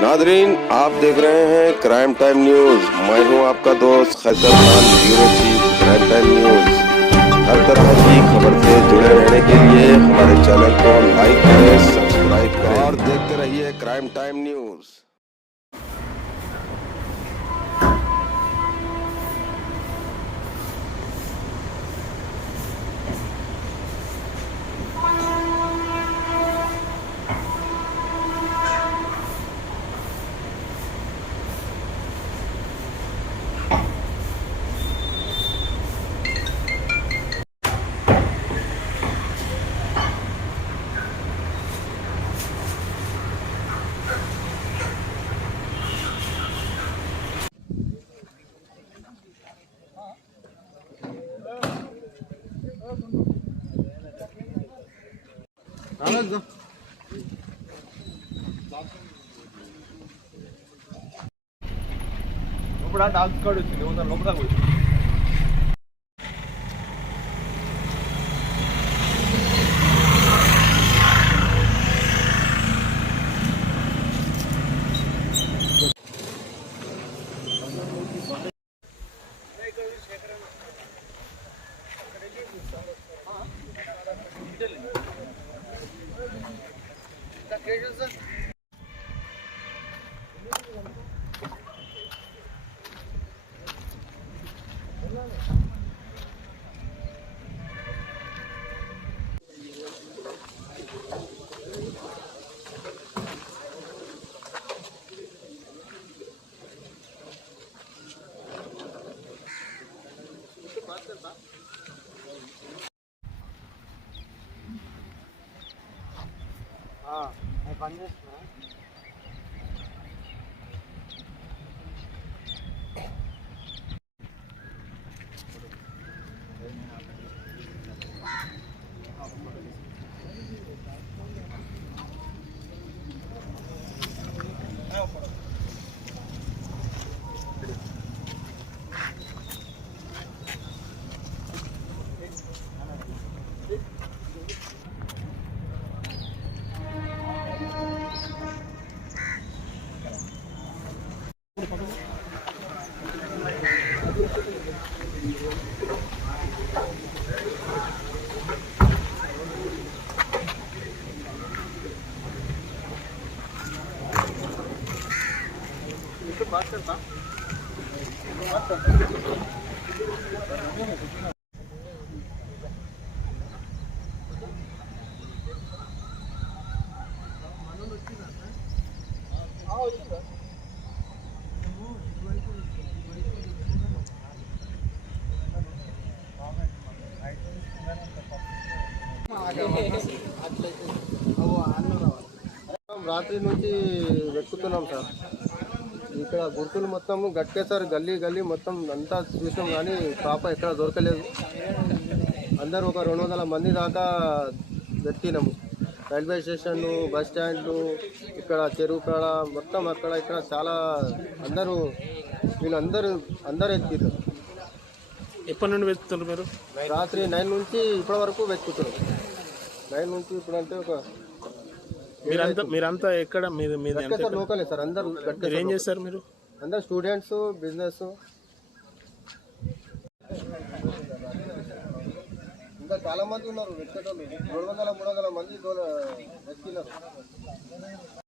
Nadreen, आप देख रहे हैं क्राइम टाइम न्यूज। मैं हूं आपका दोस्त Qaiser Khan, bureau chief crime time news. हर तरह की खबर से जुड़े रहने के लिए हमारे चैनल को लाइक करें, सब्सक्राइब करें और देखते रहिए क्राइम टाइम न्यूज। లోపల డాక్స్ కార్డ్ వచ్చింది లోపల కూడా పని చేస్తున్నా. बात करता రాత్రి నుంచి వెతుకుతున్నాం సార్. ఇక్కడ గుర్తులు మొత్తం గట్టేసారు, గల్లీ గల్లీ మొత్తం అంతా చూసినాం కానీ పాప ఎక్కడ దొరకలేదు. అందరూ ఒక 200 మంది దాకా వెతికినాము. రైల్వే స్టేషన్లు, బస్ స్టాండ్లు, ఇక్కడ చెరువు కాడ మొత్తం అక్కడ ఇక్కడ చాలా వీళ్ళందరూ ఎత్తిరు. ఎప్పటి నుండి వెతుకుతున్నారు మీరు? రాత్రి 9 నుంచి ఇప్పటి వరకు వెతుకుతున్నాం. 9 నుంచి ఇప్పుడు అంటే ఒక మీరంతా ఎక్కడ లోకలే సార్. అందరూ ఏం చేస్తారు మీరు? అందరు స్టూడెంట్స్, బిజినెస్. ఇంకా చాలా మంది ఉన్నారు వెతికేటోళ్ళు. 200-300 మంది వెతికినారు.